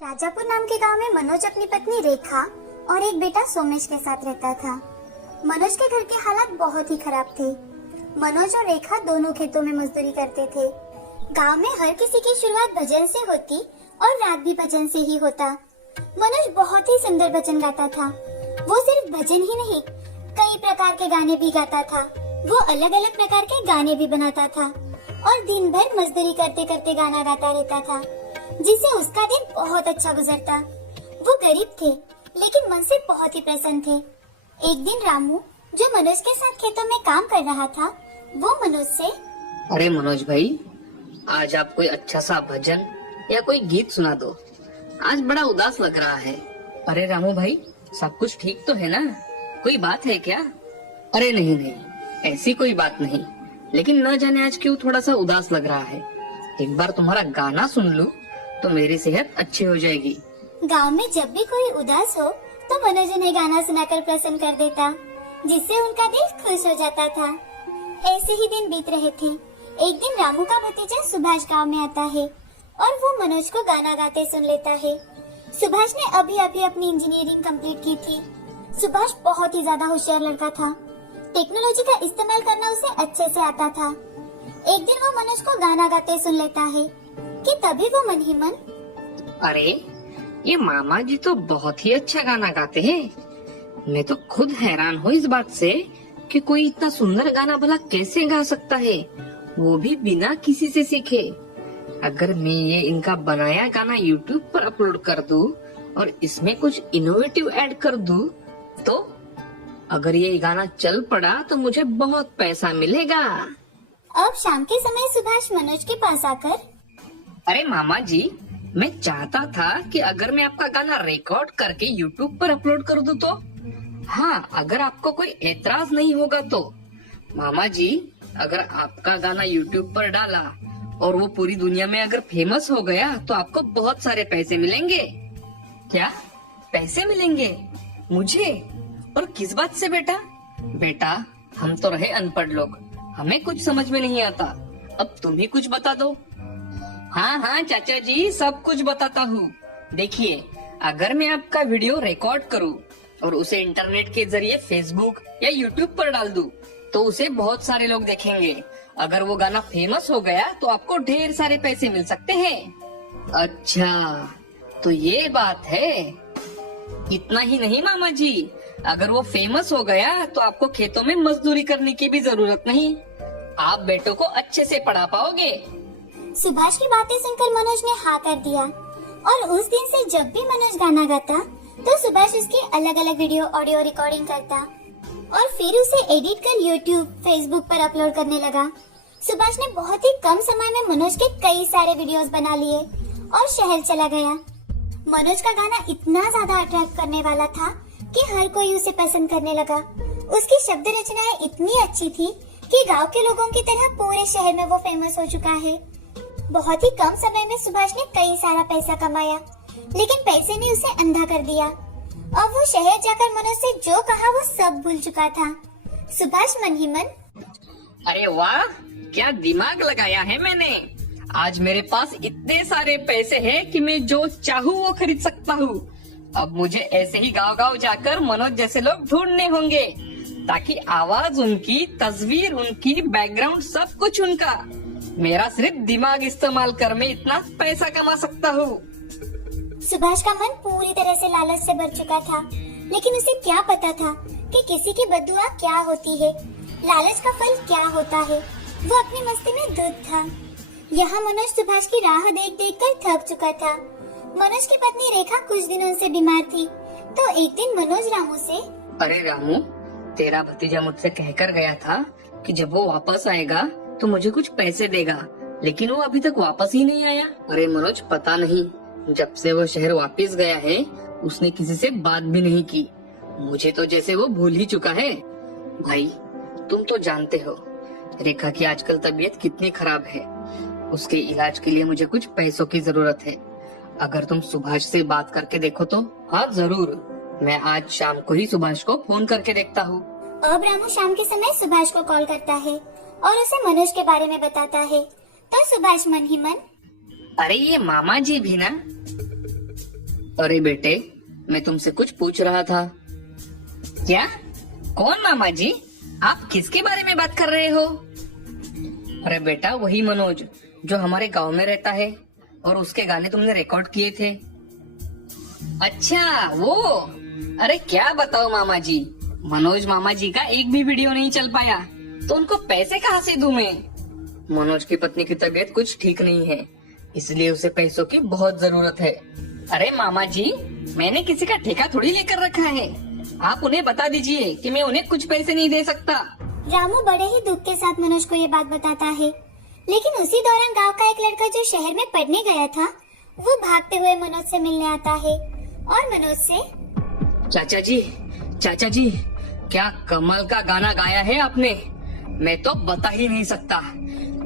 राजापुर नाम के गांव में मनोज अपनी पत्नी रेखा और एक बेटा सोमेश के साथ रहता था। मनोज के घर के हालात बहुत ही खराब थे। मनोज और रेखा दोनों खेतों में मजदूरी करते थे। गांव में हर किसी की शुरुआत भजन से होती और रात भी भजन से ही होता। मनोज बहुत ही सुंदर भजन गाता था। वो सिर्फ भजन ही नहीं, कई प्रकार के गाने भी गाता था। वो अलग अलग प्रकार के गाने भी बनाता था और दिन भर मजदूरी करते करते गाना गाता रहता था, जिससे उसका दिन बहुत अच्छा गुजरता। वो गरीब थे लेकिन मन से बहुत ही प्रसन्न थे। एक दिन रामू, जो मनोज के साथ खेतों में काम कर रहा था, वो मनोज से, अरे मनोज भाई, आज आप कोई अच्छा सा भजन या कोई गीत सुना दो। आज बड़ा उदास लग रहा है। अरे रामू भाई, सब कुछ ठीक तो है ना? कोई बात है क्या? अरे नहीं नहीं, ऐसी कोई बात नहीं, लेकिन न जाने आज क्यों थोड़ा सा उदास लग रहा है। एक बार तुम्हारा गाना सुन लूं तो मेरी सेहत अच्छी हो जाएगी। गांव में जब भी कोई उदास हो तो मनोज उन्हें गाना सुनाकर प्रसन्न कर देता, जिससे उनका दिल खुश हो जाता था। ऐसे ही दिन बीत रहे थे। एक दिन रामू का भतीजा सुभाष गांव में आता है और वो मनोज को गाना गाते सुन लेता है। सुभाष ने अभी अभी अपनी इंजीनियरिंग कंप्लीट की थी। सुभाष बहुत ही ज्यादा होशियार लड़का था। टेक्नोलॉजी का इस्तेमाल करना उसे अच्छे से आता था। एक दिन वो मनोज को गाना गाते सुन लेता है कि तभी वो मन ही मन, अरे ये मामा जी तो बहुत ही अच्छा गाना गाते हैं। मैं तो खुद हैरान हूँ इस बात से कि कोई इतना सुंदर गाना भला कैसे गा सकता है, वो भी बिना किसी से सीखे। अगर मैं ये इनका बनाया गाना YouTube पर अपलोड कर दूं और इसमें कुछ इनोवेटिव ऐड कर दूं, तो अगर ये गाना चल पड़ा तो मुझे बहुत पैसा मिलेगा। अब शाम के समय सुभाष मनोज के पास आकर, अरे मामा जी, मैं चाहता था कि अगर मैं आपका गाना रिकॉर्ड करके YouTube पर अपलोड कर दूं तो? हाँ, अगर आपको कोई एतराज नहीं होगा तो। मामा जी, अगर आपका गाना YouTube पर डाला और वो पूरी दुनिया में अगर फेमस हो गया तो आपको बहुत सारे पैसे मिलेंगे। क्या पैसे मिलेंगे मुझे? और किस बात से बेटा? बेटा, हम तो रहे अनपढ़ लोग, हमें कुछ समझ में नहीं आता। अब तुम ही कुछ बता दो। हाँ हाँ चाचा जी, सब कुछ बताता हूँ। देखिए, अगर मैं आपका वीडियो रिकॉर्ड करूँ और उसे इंटरनेट के जरिए फेसबुक या यूट्यूब पर डाल दूँ, तो उसे बहुत सारे लोग देखेंगे। अगर वो गाना फेमस हो गया तो आपको ढेर सारे पैसे मिल सकते हैं। अच्छा, तो ये बात है। इतना ही नहीं मामा जी, अगर वो फेमस हो गया तो आपको खेतों में मजदूरी करने की भी जरूरत नहीं। आप बेटों को अच्छे से पढ़ा पाओगे। सुभाष की बातें सुनकर मनोज ने हाँ कर दिया और उस दिन से जब भी मनोज गाना गाता तो सुभाष उसकी अलग अलग वीडियो ऑडियो रिकॉर्डिंग करता और फिर उसे एडिट कर YouTube, फेसबुक पर अपलोड करने लगा। सुभाष ने बहुत ही कम समय में मनोज के कई सारे वीडियोस बना लिए और शहर चला गया। मनोज का गाना इतना ज्यादा अट्रैक्ट करने वाला था कि हर कोई उसे पसंद करने लगा। उसकी शब्द रचनाएं इतनी अच्छी थी कि गांव के लोगों की तरह पूरे शहर में वो फेमस हो चुका है। बहुत ही कम समय में सुभाष ने कई सारा पैसा कमाया, लेकिन पैसे ने उसे अंधा कर दिया। अब वो शहर जाकर मनोज से जो कहा वो सब भूल चुका था। सुभाष मन ही मन, अरे वाह, क्या दिमाग लगाया है मैंने। आज मेरे पास इतने सारे पैसे हैं कि मैं जो चाहूँ वो खरीद सकता हूँ। अब मुझे ऐसे ही गांव गांव जाकर मनोज जैसे लोग ढूंढने होंगे, ताकि आवाज उनकी, तस्वीर उनकी, बैकग्राउंड सब कुछ उनका। मेरा सिर्फ दिमाग इस्तेमाल कर मैं इतना पैसा कमा सकता हूँ। सुभाष का मन पूरी तरह से लालच से भर चुका था, लेकिन उसे क्या पता था कि किसी की बद्दुआ क्या होती है, लालच का फल क्या होता है। वो अपनी मस्ती में धुत था। यहाँ मनोज सुभाष की राह देख देख कर थक चुका था। मनोज की पत्नी रेखा कुछ दिनों से बीमार थी, तो एक दिन मनोज रामू से, अरे रामू, तेरा भतीजा मुझसे कहकर गया था कि जब वो वापस आएगा तो मुझे कुछ पैसे देगा, लेकिन वो अभी तक वापस ही नहीं आया। अरे मनोज, पता नहीं, जब से वो शहर वापस गया है उसने किसी से बात भी नहीं की। मुझे तो जैसे वो भूल ही चुका है। भाई, तुम तो जानते हो रेखा की आजकल तबीयत कितनी खराब है। उसके इलाज के लिए मुझे कुछ पैसों की जरूरत है। अगर तुम सुभाष से बात करके देखो तो? हाँ जरूर, मैं आज शाम को ही सुभाष को फोन करके देखता हूँ। अब रामू शाम के समय सुभाष को कॉल करता है और उसे मनोज के बारे में बताता है। तो सुभाष मन ही मन, अरे ये मामा जी भी ना, अरे बेटे, मैं तुमसे कुछ पूछ रहा था। क्या? कौन मामा जी? आप किसके बारे में बात कर रहे हो? अरे बेटा, वही मनोज जो हमारे गांव में रहता है और उसके गाने तुमने रिकॉर्ड किए थे। अच्छा, वो। अरे क्या बताओ मामा जी, मनोज मामा जी का एक भी वीडियो नहीं चल पाया, तो उनको पैसे कहाँ से दूं मैं? मनोज की पत्नी की तबीयत कुछ ठीक नहीं है, इसलिए उसे पैसों की बहुत जरूरत है। अरे मामा जी, मैंने किसी का ठेका थोड़ी लेकर रखा है। आप उन्हें बता दीजिए कि मैं उन्हें कुछ पैसे नहीं दे सकता। रामू बड़े ही दुख के साथ मनोज को ये बात बताता है, लेकिन उसी दौरान गांव का एक लड़का जो शहर में पढ़ने गया था, वो भागते हुए मनोज से मिलने आता है और मनोज से, चाचा जी, क्या कमाल का गाना गाया है आपने। मैं तो बता ही नहीं सकता,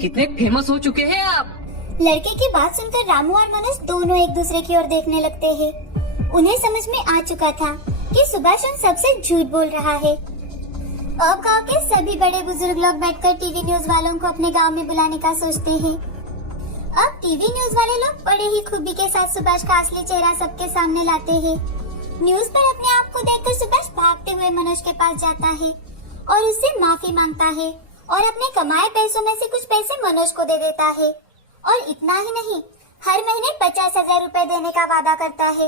कितने फेमस हो चुके हैं आप। लड़के की बात सुनकर रामू और मनोज दोनों एक दूसरे की ओर देखने लगते हैं। उन्हें समझ में आ चुका था कि सुभाष उन सबसे झूठ बोल रहा है। अब गांव के सभी बड़े बुजुर्ग लोग बैठकर टीवी न्यूज वालों को अपने गांव में बुलाने का सोचते हैं। अब टीवी न्यूज वाले लोग बड़े ही खूबी के साथ सुभाष का असली चेहरा सबके सामने लाते हैं। न्यूज पर अपने आप को देखकर सुभाष भागते हुए मनोज के पास जाता है और उससे माफी मांगता है और अपने कमाए पैसों में से कुछ पैसे मनोज को दे देता है। और इतना ही नहीं, हर महीने 50,000 रुपए देने का वादा करता है।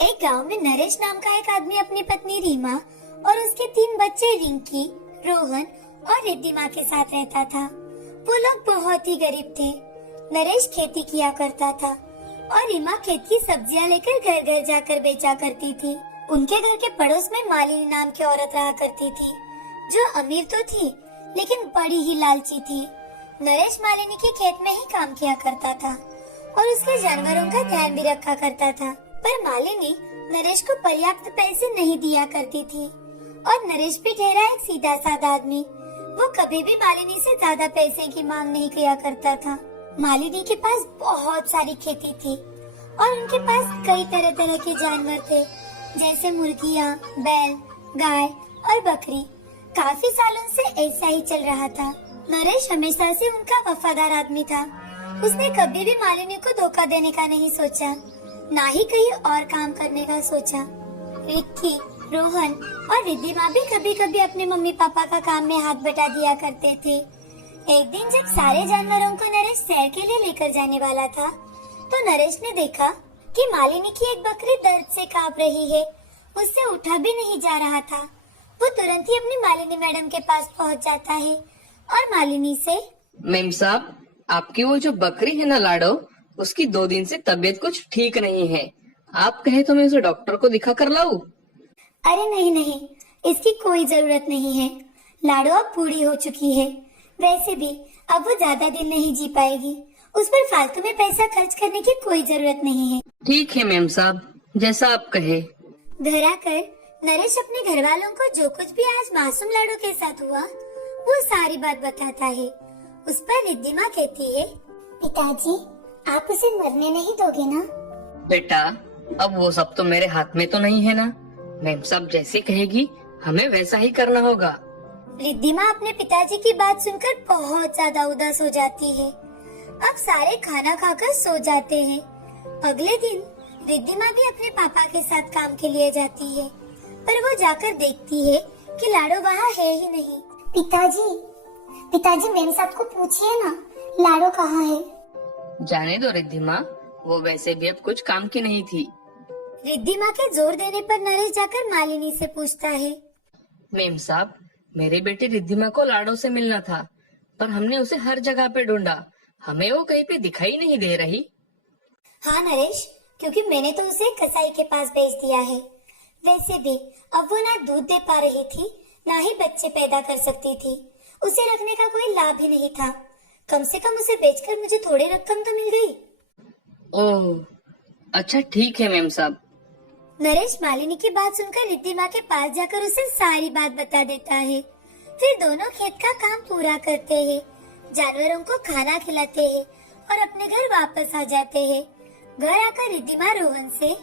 एक गांव में नरेश नाम का एक आदमी अपनी पत्नी रीमा और उसके 3 बच्चे रिंकी, रोहन और रिद्धिमा के साथ रहता था। वो लोग बहुत ही गरीब थे। नरेश खेती किया करता था और रीमा खेत की सब्जियां लेकर घर घर जाकर बेचा करती थी। उनके घर के पड़ोस में मालिनी नाम की औरत रहा करती थी, जो अमीर तो थी लेकिन बड़ी ही लालची थी। नरेश मालिनी के खेत में ही काम किया करता था और उसके जानवरों का ध्यान भी रखा करता था, पर मालिनी नरेश को पर्याप्त पैसे नहीं दिया करती थी और नरेश भी ठहरा एक सीधा साधा आदमी। वो कभी भी मालिनी से ज्यादा पैसे की मांग नहीं किया करता था। मालिनी के पास बहुत सारी खेती थी और उनके पास कई तरह तरह के जानवर थे, जैसे मुर्गियाँ, बैल, गाय और बकरी। काफी सालों से ऐसा ही चल रहा था। नरेश हमेशा से उनका वफादार आदमी था। उसने कभी भी मालिनी को धोखा देने का नहीं सोचा, ना ही कहीं और काम करने का सोचा। रिक्की, रोहन और रिद्धिमा भी कभी कभी अपने मम्मी पापा का काम में हाथ बटा दिया करते थे। एक दिन जब सारे जानवरों को नरेश सैर के लिए लेकर जाने वाला था, तो नरेश ने देखा कि मालिनी की एक बकरी दर्द से कांप रही है। उससे उठा भी नहीं जा रहा था। वो तुरंत ही अपनी मालिनी मैडम के पास पहुंच जाता है और मालिनी से, मेम साहब, आपकी वो जो बकरी है ना लाडो, उसकी 2 दिन से तबीयत कुछ ठीक नहीं है। आप कहे तो मैं उसे डॉक्टर को दिखा कर लाऊं? अरे नहीं, इसकी कोई जरूरत नहीं है। लाडो अब बूढ़ी हो चुकी है। वैसे भी अब वो ज्यादा दिन नहीं जी पाएगी। उस पर फालतू में पैसा खर्च करने की कोई जरूरत नहीं है। ठीक है मेम साहब, जैसा आप कहे। घर आकर नरेश अपने घर वालों को जो कुछ भी आज मासूम लाडो के साथ हुआ, वो सारी बात बताता है। उस पर रिद्धिमा कहती है, पिताजी, आप उसे मरने नहीं दोगे ना? बेटा, अब वो सब तो मेरे हाथ में तो नहीं है ना। मेम साहब जैसे कहेगी हमें वैसा ही करना होगा। रिद्धिमा अपने पिताजी की बात सुनकर बहुत ज्यादा उदास हो जाती है। अब सारे खाना खाकर सो जाते हैं। अगले दिन रिद्धिमा भी अपने पापा के साथ काम के लिए जाती है, पर वो जाकर देखती है कि लाडो वहाँ है ही नहीं। पिताजी मेम साहब को पूछिए ना, लाडो कहाँ है? जाने दो रिद्धिमा, वो वैसे भी अब कुछ काम की नहीं थी। रिद्धिमा के जोर देने पर नरेश जाकर मालिनी से पूछता है, मेम साहब, मेरे बेटे रिद्धिमा को लाडो से मिलना था, पर हमने उसे हर जगह पे ढूंढा, हमें वो कहीं पे दिखाई नहीं दे रही। हाँ नरेश, क्योंकि मैंने तो उसे कसाई के पास भेज दिया है। वैसे भी अब वो ना दूध दे पा रही थी, ना ही बच्चे पैदा कर सकती थी। उसे रखने का कोई लाभ ही नहीं था। कम से कम उसे बेचकर मुझे थोड़ी रकम तो मिल गई। ओह, अच्छा ठीक है मेम साहब। नरेश मालिनी की बात सुनकर रिद्धिमा के पास जाकर उसे सारी बात बता देता है। फिर दोनों खेत का काम पूरा करते हैं, जानवरों को खाना खिलाते हैं और अपने घर वापस आ जाते हैं। घर आकर रिद्धिमा रोहन से,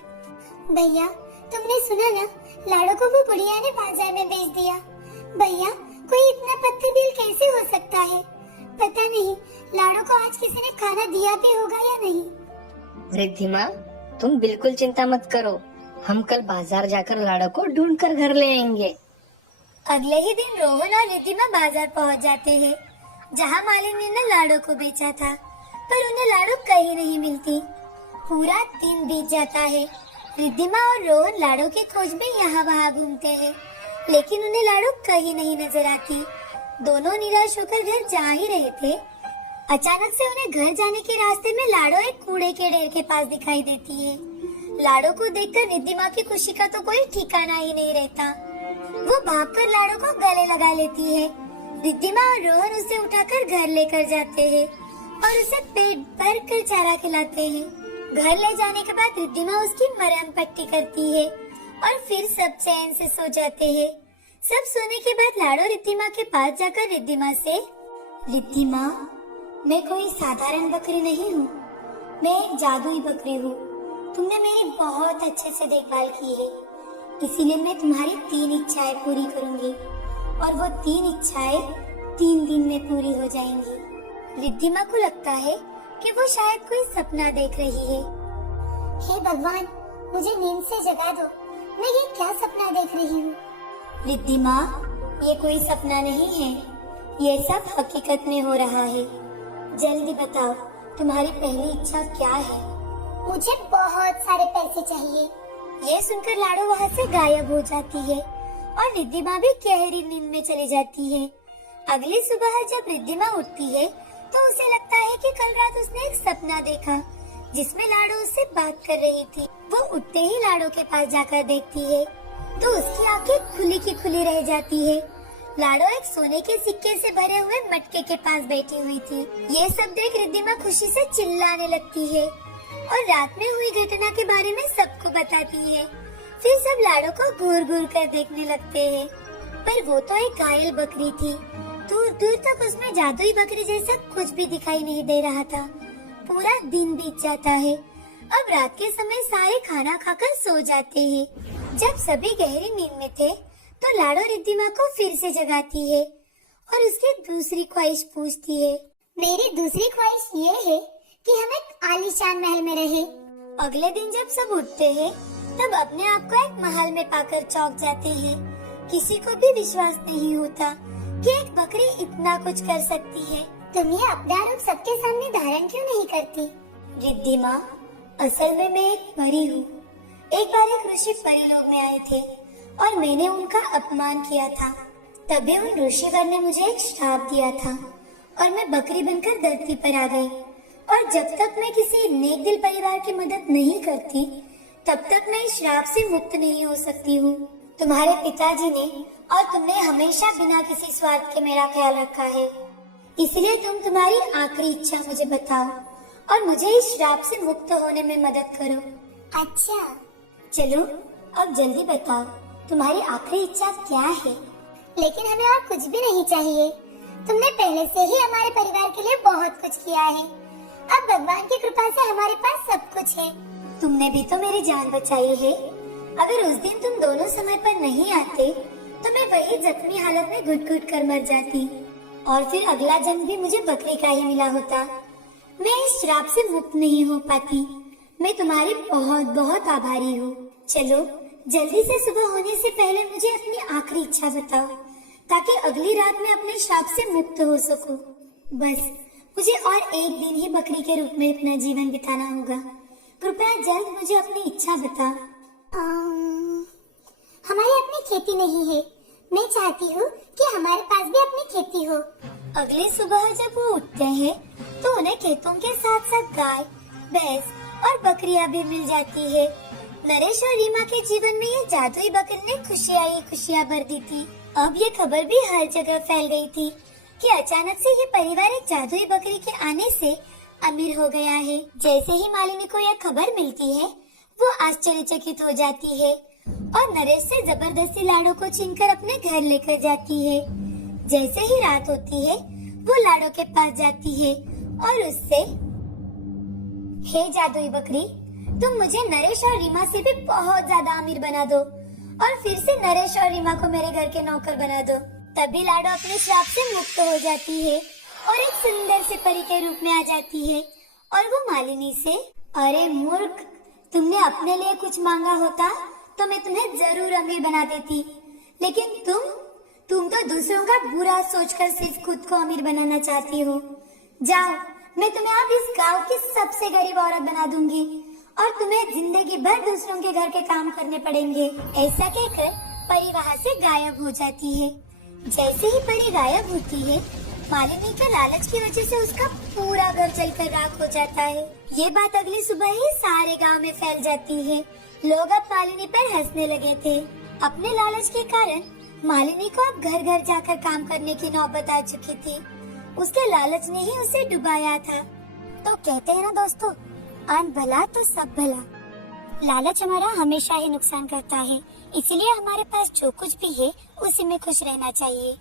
भैया तुमने सुना ना, लाडो को वो बुढ़िया ने बाजार में बेच दिया। भैया कोई इतना पत्थर दिल कैसे हो सकता है? पता नहीं लाडो को आज किसी ने खाना दिया भी होगा या नहीं। वृद्धि माँ, तुम बिल्कुल चिंता मत करो, हम कल बाजार जाकर लाड़ो को ढूंढ कर घर ले आएंगे। अगले ही दिन रोहन और रिद्धिमा बाजार पहुंच जाते हैं, जहां मालिनी ने लाड़ो को बेचा था, पर उन्हें लाड़ो कहीं नहीं मिलती। पूरा दिन बीत जाता है। रिद्धिमा और रोहन लाड़ो की खोज में यहाँ वहाँ घूमते हैं, लेकिन उन्हें लाड़ो कहीं नहीं नजर आती। दोनों निराश होकर घर जा ही रहे थे, अचानक से उन्हें घर जाने के रास्ते में लाड़ो एक कूड़े के ढेर के पास दिखाई देती है। लाड़ो को देखकर रिद्धिमा की खुशी का तो कोई ठिकाना ही नहीं रहता। वो भागकर लाड़ो को गले लगा लेती है। रिद्धिमा और रोहन उसे उठाकर घर लेकर जाते हैं और उसे पेट भर कर चारा खिलाते हैं। घर ले जाने के बाद रिद्धिमा उसकी मरहम पट्टी करती है और फिर सब चैन से सो जाते हैं। सब सोने के बाद लाड़ो रिद्धिमा के पास जाकर रिद्धिमा से, रिद्धिमा, मैं कोई साधारण बकरी नहीं हूँ, मैं एक जादुई बकरी हूँ। तुमने मेरी बहुत अच्छे से देखभाल की है, इसीलिए मैं तुम्हारी 3 इच्छाएं पूरी करूंगी और वो 3 इच्छाएं 3 दिन में पूरी हो जाएंगी। रिद्धिमा को लगता है कि वो शायद कोई सपना देख रही है। हे भगवान, मुझे नींद से जगा दो, मैं ये क्या सपना देख रही हूँ? रिद्धिमा, ये कोई सपना नहीं है, ये सब हकीकत में हो रहा है। जल्दी बताओ, तुम्हारी पहली इच्छा क्या है? मुझे बहुत सारे पैसे चाहिए। ये सुनकर लाड़ो वहाँ से गायब हो जाती है और रिद्धिमा भी गहरी नींद में चली जाती है। अगली सुबह जब रिद्धिमा उठती है तो उसे लगता है कि कल रात उसने एक सपना देखा जिसमें लाड़ो उससे बात कर रही थी। वो उठते ही लाड़ो के पास जाकर देखती है तो उसकी आंखें खुली की खुली रह जाती है। लाड़ो एक सोने के सिक्के से भरे हुए मटके के पास बैठी हुई थी। ये सब देख रिद्धिमा खुशी से चिल्लाने लगती है और रात में हुई घटना के बारे में सबको बताती है। फिर सब लाड़ो को घूर घूर कर देखने लगते हैं, पर वो तो एक घायल बकरी थी। दूर दूर तक उसमें जादुई बकरी जैसा कुछ भी दिखाई नहीं दे रहा था। पूरा दिन बीत जाता है। अब रात के समय सारे खाना खाकर सो जाते हैं। जब सभी गहरी नींद में थे तो लाड़ो रिद्धिमा को फिर से जगाती है और उसकी दूसरी ख्वाहिश पूछती है। मेरी दूसरी ख्वाहिश ये है कि हम एक आलीशान महल में रहे। अगले दिन जब सब उठते हैं तब अपने आप को एक महल में पाकर चौंक जाते हैं। किसी को भी विश्वास नहीं होता कि एक बकरी इतना कुछ कर सकती है। तुम ये अपना रूप सबके सामने धारण क्यों नहीं करती? रिद्धिमा, असल में मैं एक परी हूँ। एक बार एक ऋषि परी लोग में आए थे और मैंने उनका अपमान किया था। तभी उन ऋषिवर ने मुझे एक श्राप दिया था और मैं बकरी बनकर धरती पर आ गई। और जब तक मैं किसी नेक दिल परिवार की मदद नहीं करती तब तक मैं इस श्राप से मुक्त नहीं हो सकती हूँ। तुम्हारे पिताजी ने और तुमने हमेशा बिना किसी स्वार्थ के मेरा ख्याल रखा है, इसलिए तुम तुम्हारी आखिरी इच्छा मुझे बताओ और मुझे इस श्राप से मुक्त होने में मदद करो। अच्छा, चलो अब जल्दी बताओ, तुम्हारी आखिरी इच्छा क्या है? लेकिन हमें और कुछ भी नहीं चाहिए। तुमने पहले से ही हमारे परिवार के लिए बहुत कुछ किया है। अब भगवान की कृपा से हमारे पास सब कुछ है। तुमने भी तो मेरी जान बचाई है। अगर उस दिन तुम दोनों समय पर नहीं आते तो मैं वही जख्मी हालत में घुट घुट कर मर जाती और फिर अगला जन्म भी मुझे बकरी का ही मिला होता। मैं इस श्राप से मुक्त नहीं हो पाती। मैं तुम्हारी बहुत बहुत आभारी हूँ। चलो जल्दी से सुबह होने से पहले मुझे अपनी आखिरी इच्छा बताओ ताकि अगली रात में अपने श्राप से मुक्त हो सकूं। बस मुझे और एक दिन ही बकरी के रूप में अपना जीवन बिताना होगा। कृपया जल्द मुझे अपनी इच्छा बताओ। हमारी अपनी खेती नहीं है। मैं चाहती हूँ कि हमारे पास भी अपनी खेती हो। अगली सुबह जब वो उठते हैं तो उन्हें खेतों के साथ साथ गाय, भैंस और बकरियां भी मिल जाती है। नरेश और रीमा के जीवन में ये जादुई बकरी ने खुशियाँ ही खुशियाँ भर दी थी। अब ये खबर भी हर जगह फैल गई थी कि अचानक से ये परिवार एक जादुई बकरी के आने से अमीर हो गया है। जैसे ही मालिनी को यह खबर मिलती है वो आश्चर्यचकित हो जाती है और नरेश से जबरदस्ती लाड़ो को छीनकर अपने घर लेकर जाती है। जैसे ही रात होती है वो लाड़ो के पास जाती है और उससे, हे जादुई बकरी, तुम मुझे नरेश और रीमा से भी बहुत ज्यादा अमीर बना दो और फिर से नरेश और रीमा को मेरे घर के नौकर बना दो। तभी लाडो अपने श्राप से मुक्त हो जाती है और एक सुंदर से परी के रूप में आ जाती है और वो मालिनी से अरे मूर्ख, तुमने अपने लिए कुछ मांगा होता तो मैं तुम्हें जरूर अमीर बना देती, लेकिन तुम तो दूसरों का बुरा सोचकर सिर्फ खुद को अमीर बनाना चाहती हो। जाओ, मैं तुम्हें अब इस गांव की सबसे गरीब औरत बना दूंगी और तुम्हें जिंदगी भर दूसरों के घर के काम करने पड़ेंगे। ऐसा कहकर परी वहाँ से गायब हो जाती है। जैसे ही परी गायब होती है, मालिनी के लालच की वजह से उसका पूरा घर जलकर राख हो जाता है। ये बात अगली सुबह ही सारे गांव में फैल जाती है। लोग अब मालिनी पर हंसने लगे थे। अपने लालच के कारण मालिनी को अब घर घर जाकर काम करने की नौबत आ चुकी थी। उसके लालच ने ही उसे डुबाया था। तो कहते हैं ना दोस्तों, अन भला तो सब भला। लालच हमारा हमेशा ही नुकसान करता है, इसलिए हमारे पास जो कुछ भी है उसी में खुश रहना चाहिए।